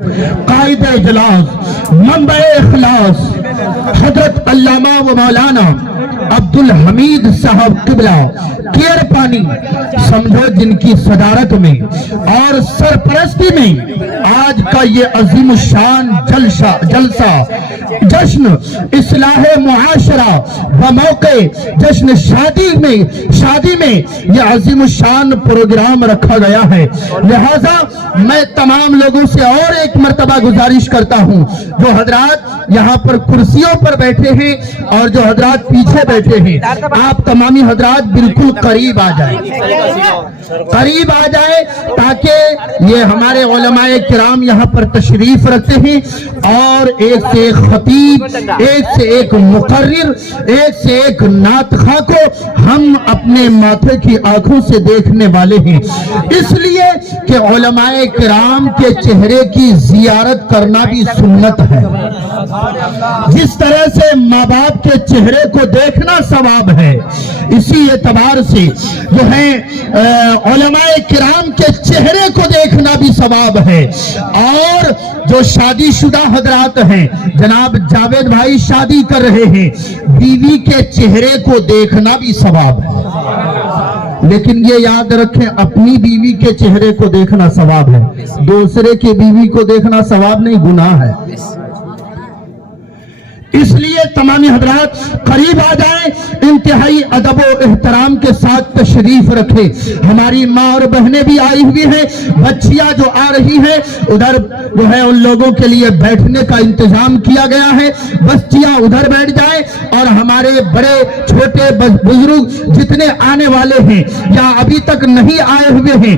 قائد اجلاس منبع اخلاص حضرت علامہ و مولانا عبدالحمید صاحب قبلہ کیر پانی سمجھو، جن کی صدارت میں اور سرپرستی میں آج کا یہ عظیم الشان جلسہ جشن اصلاح معاشرہ بموقع جشن شادی میں یہ عظیم الشان پروگرام رکھا گیا ہے۔ لہذا میں تمام لوگوں سے اور ایک مرتبہ گزارش کرتا ہوں، جو حضرات یہاں پر کرسیوں پر بیٹھے ہیں اور جو حضرات پیچھے بیٹھے ہیں، آپ تمامی حضرات بالکل قریب آ جائیں تاکہ یہ ہمارے علماء کرام یہاں پر تشریف رکھتے ہیں اور ایک سے ایک خطیب، ایک سے ایک مقرر، ایک سے ایک نعت خواں کو ہم اپنے ماتھے کی آنکھوں سے دیکھنے والے ہیں، اس لیے کہ علماء کرام کے چہرے کی زیارت کرنا بھی سنت ہے۔ جس طرح سے ماں باپ کے چہرے کو دیکھنا ثواب ہے، اسی اعتبار سے جو ہے علماء کرام کے چہرے کو دیکھنا بھی ثواب ہے۔ اور جو شادی شدہ حضرات ہیں، جناب جاوید بھائی شادی کر رہے ہیں، بیوی کے چہرے کو دیکھنا بھی ثواب ہے، لیکن یہ یاد رکھیں اپنی بیوی کے چہرے کو دیکھنا ثواب ہے، دوسرے کے بیوی کو دیکھنا ثواب نہیں، گناہ ہے۔ اس لیے تمامی حضرات قریب آ جائیں، انتہائی ادب و احترام کے ساتھ تشریف رکھیں۔ ہماری ماں اور بہنیں بھی آئی ہوئی ہیں، بچیاں جو آ رہی ہیں ادھر جو ہے ان لوگوں کے لیے بیٹھنے کا انتظام کیا گیا ہے، بچیاں ادھر بیٹھ جائیں، اور ہمارے بڑے چھوٹے بزرگ جتنے آنے والے ہیں یا ابھی تک نہیں آئے ہوئے ہیں،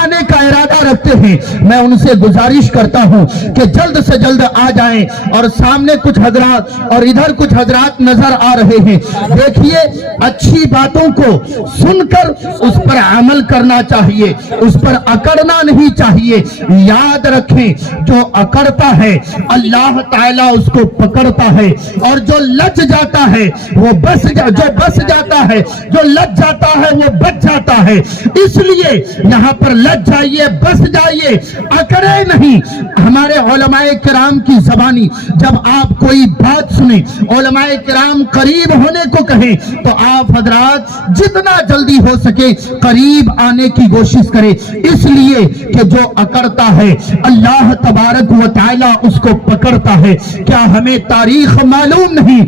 آنے کا ارادہ رکھتے ہیں، میں ان سے گزارش کرتا ہوں کہ جلد سے جلد آ جائیں۔ اور سامنے کچھ حضرات اور ادھر کچھ حضرات نظر آ رہے ہیں، دیکھیے اچھی باتوں کو سن کر اس پر عمل کرنا چاہیے، اس پر اکڑنا نہیں چاہیے۔ یاد رکھیں جو اکڑتا ہے اللہ تعالیٰ اس کو پکڑتا ہے، اور جو لج جاتا ہے وہ جو بس جاتا ہے، جو لج جاتا ہے وہ بچ جاتا ہے۔ اس لیے یہاں پر لج جائیے، بس جائیے، اکڑے نہیں۔ ہمارے علماء کرام کی زبانی جب آپ کوئی بات سنیں، علماء کرام قریب ہونے کو کہیں، تو آپ حضرات جتنا جلدی ہو سکے قریب آنے کی کوشش کریں، اس لیے کہ جو اکڑتا ہے اللہ تبارک و تعالی اس کو پکڑتا ہے۔ کیا ہمیں تاریخ معلوم نہیں؟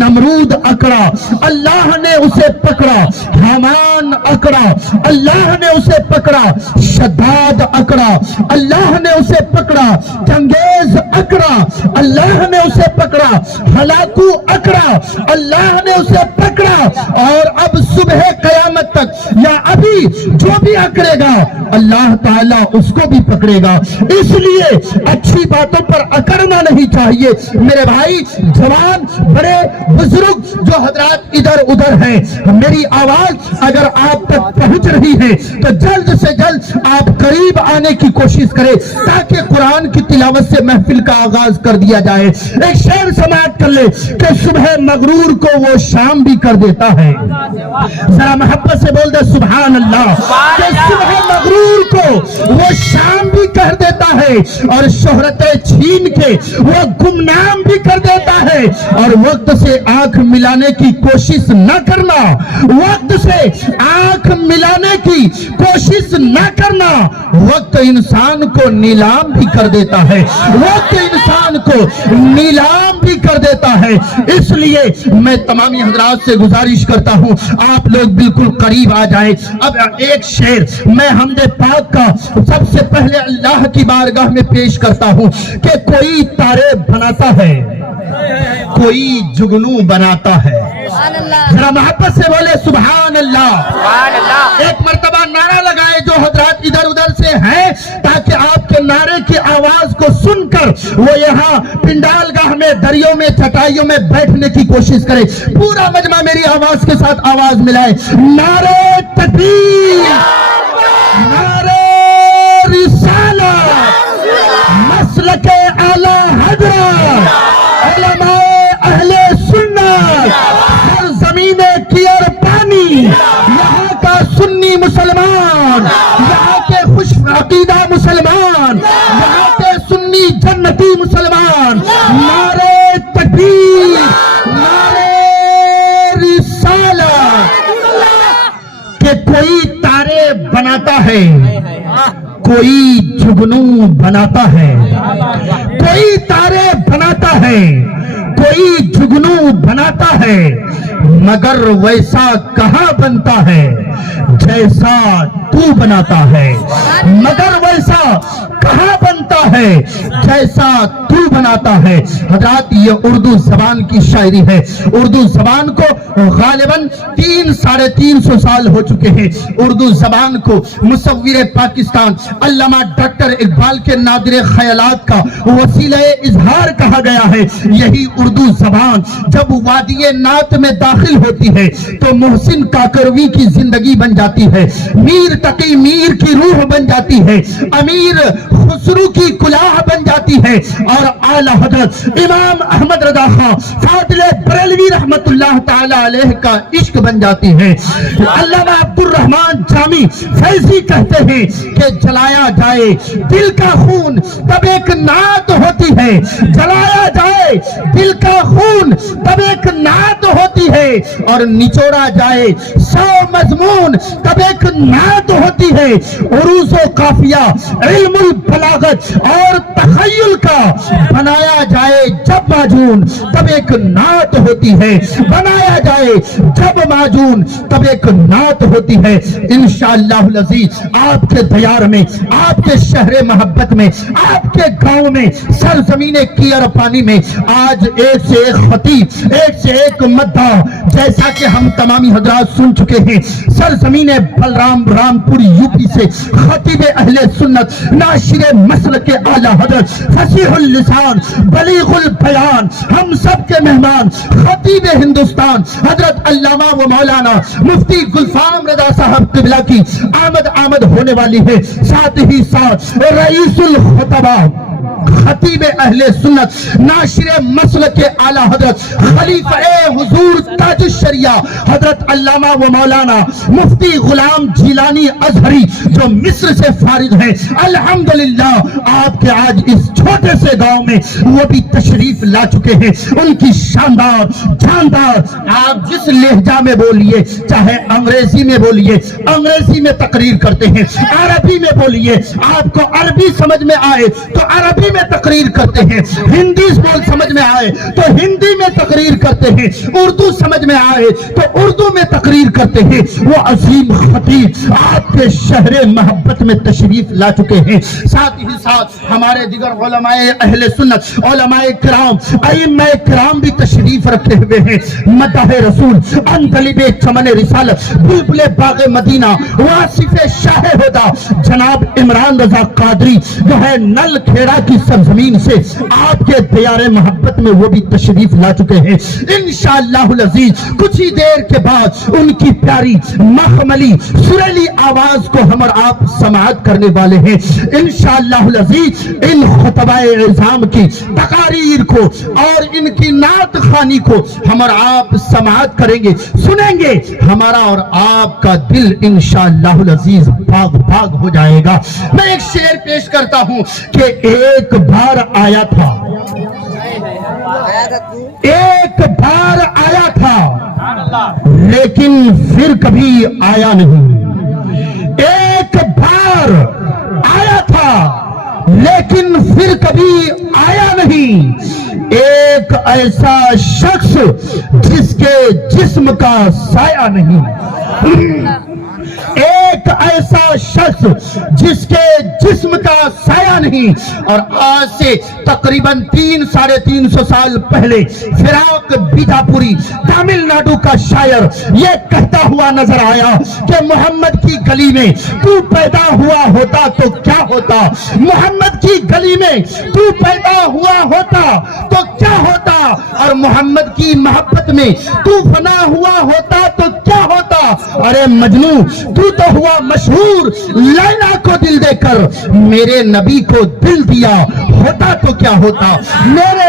نمرود اکڑا، اللہ نے اسے پکڑا، حامان اکڑا، اللہ نے اسے پکڑا، شداد اکڑا، اللہ نے اسے پکڑا، چنگیز اکڑا، اللہ نے اسے پکڑا، ہلاکو اکڑا، اللہ نے اسے پکڑا، اور اب صبح قیامت تک یا ابھی جو بھی اکڑے گا اللہ تعالیٰ اس کو بھی پکڑے گا۔ اس لیے اچھی باتوں پر اکڑنا نہیں چاہیے۔ میرے بھائی جوان، بڑے بزرگ جو حضرات ادھر ادھر ہیں، میری آواز اگر آپ تک پہنچ رہی ہے تو جلد سے جلد آپ قریب آنے کی کوشش کریں تاکہ قرآن کی تلاوت سے محفل کا آغاز کر دیا جائے۔ ایک شعر سماعت کر لے کہ صبح مغرور کو وہ شام بھی کر دیتا ہے، ذرا محبت سے بول دے سبحان اللہ، کہ صبح مغرور کو وہ شام بھی کر دیتا ہے، اور شہرتیں چھین کے وہ گمنام بھی کر دیتا ہے۔ اور وقت سے آنکھ ملانے کی کوشش نہ کرنا، وقت سے آنکھ ملانے کی کوشش نہ کرنا، وقت انسان کو نیلام بھی کر دیتا ہے، وقت انسان کو نیلام بھی کر دیتا ہے۔ اس لیے میں تمامی حضرات سے گزارش کرتا ہوں آپ لوگ بالکل قریب آ جائیں۔ اب ایک شعر میں حمد پاک کا سب سے پہلے اللہ کی بارگاہ میں پیش کرتا ہوں کہ کوئی تارے بناتا ہے، کوئی جگنو بناتا ہے۔ ذرا محبت سے بولے سبحان اللہ۔ ایک مرتبہ نعرہ لگائے جو حضرات ادھر ادھر سے ہیں، تاکہ آپ کے نعرے کی آواز کو سن کر وہ یہاں پنڈال گاہ میں، دریوں میں، چٹائیوں میں بیٹھنے کی کوشش کرے۔ پورا مجمع میری آواز کے ساتھ آواز ملائے، نعرہ تکبیر، نعرہ رسالت، مسلک اعلی حضرت، علماء اہل سنت، سرزمین کیر پانی، یہاں کا سنی مسلمان، یہاں کے خوش عقیدہ مسلمان، یہاں کے سنی سنتی مسلمان، نعرے تکبیر، نعرے رسالت۔ کہ کوئی تارے بناتا ہے، کوئی جگنو بناتا ہے، کوئی تارے بناتا ہے، کوئی جگنو بناتا ہے، مگر ویسا کہاں بنتا ہے جیسا تو بناتا ہے، مگر ویسا کہاں بنتا ہے جیسا تو بناتا ہے۔ حضرات یہ اردو زبان کی شاعری ہے۔ اردو زبان کو غالباً 300-350 سال ہو چکے ہیں۔ اردو زبان کو مصور پاکستان علامہ ڈاکٹر اقبال کے نادر خیالات کا وسیلہ اظہار کہا گیا ہے۔ یہی اردو زبان جب وادی نعت میں داخل ہوتی ہے تو محسن کاکروی کی زندگی بن جاتی ہے، میر تقی میر کی روح بن جاتی ہے، امیر خسرو کی کلاه بن جاتی ہے، اور اعلی حضرت امام احمد رضا خان فاضل بریلوی رحمت اللہ تعالی علیہ کا عشق بن جاتی ہے۔ علامہ عبد الرحمن جامی فیضی کہتے ہیں کہ جلایا جائے دل کا خون تب ایک نعت ہوتی ہے، جلایا جائے دل کا خون تب ایک نعت ہوتی ہے، اور نچوڑا جائے 100 مضمون تب ایک نعت ہوتی ہے۔ عروض و قافیہ، علم البلاغت اور تخیل کا بنایا جائے جب معجون تب ایک نعت ہوتی ہے، بنایا جائے جب معجون تب ایک نعت ہوتی ہے۔ انشاءاللہ العزیز آپ کے دیار میں، آپ کے شہر محبت میں، آپ کے گاؤں میں، سرزمین کیر پانی میں آج ایک سے ایک خطیب، ایک سے ایک مدعا، جیسا کہ ہم تمامی حضرات سن چکے ہیں، سرزمین بلرام رامپور یو پی سے خطیب اہل سنت، ناشر مسلک اعلی حضرت، فصیح اللسان، بلیغ البیان، ہم سب کے مہمان، خطیب ہندوستان حضرت علامہ و مولانا مفتی گلفام رضا صاحب قبلہ کی آمد ہونے والی ہے۔ ساتھ ہی ساتھ رئیس الخطبہ، خطیب اہل سنت، ناشر مسلک اعلی حضرت، خلیفہ حضور تاج الشریعہ حضرت علامہ و مولانا مفتی غلام جیلانی ازہری جو مصر سے فارغ ہیں، الحمدللہ آپ کے آج اس چھوٹے سے گاؤں میں وہ بھی تشریف لا چکے ہیں۔ ان کی شاندار جاندار، آپ جس لہجہ میں بولیے، چاہے انگریزی میں بولیے، انگریزی میں تقریر کرتے ہیں، عربی میں بولیے، آپ کو عربی سمجھ میں آئے تو عربی میں تقریر کرتے ہیں، ہندی بول سمجھ میں آئے تو ہندی میں تقریر کرتے ہیں، اردو سمجھ میں آئے تو اردو میں تقریر کرتے ہیں۔ وہ عظیم خطیب آپ کے شہر محبت میں تشریف لا چکے ہیں۔ ساتھ ہی ساتھ ہمارے دیگر علماء اہل سنت، علماء کرام، ائمہ کرام بھی تشریف رکھے ہوئے ہیں۔ مدح رسول، اندلب چمن رسالت، بلبل باغ مدینہ، واصف شاہ ہدا جناب عمران رضا قادری جو ہے نل کھیڑا کی سرزمین سے آپ کے دیار محبت میں وہ بھی تشریف لا چکے ہیں۔ انشاءاللہ العزیز کچھ ہی دیر کے بعد ان کی پیاری مخملی سریلی آواز کو ہم اور آپ سماعت کرنے والے ہیں۔ انشاءاللہ العزیز ان خطبہ اعظام کی تقاریر کو اور ان کی نعت خوانی کو ہم اور آپ سماعت کریں گے، سنیں گے، ہمارا اور آپ کا دل انشاءاللہ العزیز باغ باغ ہو جائے گا۔ میں ایک شعر پیش کرتا ہوں کہ ایک بار آیا تھا، ایک بار آیا تھا لیکن پھر کبھی آیا نہیں، ایک بار آیا تھا لیکن پھر کبھی آیا نہیں، ایک ایسا شخص جس کے جسم کا سایہ نہیں، ایک ایسا شخص جس کے جسم کا سایہ نہیں۔ اور آج سے تقریباً 300-350 سال پہلے فراق بیجاپوری تامل ناڈو کا شاعر یہ کہتا ہوا نظر آیا کہ محمد کی گلی میں تو پیدا ہوا ہوتا تو کیا ہوتا، محمد کی گلی میں تو پیدا ہوا ہوتا تو کیا ہوتا، اور محمد کی محبت میں تو فنا ہوا ہوتا تو کیا ہوتا۔ ارے مجنو تو ہوا مشہور لیلا کو دل دے کر، میرے نبی کو دل دیا ہوتا تو کیا ہوتا، میرے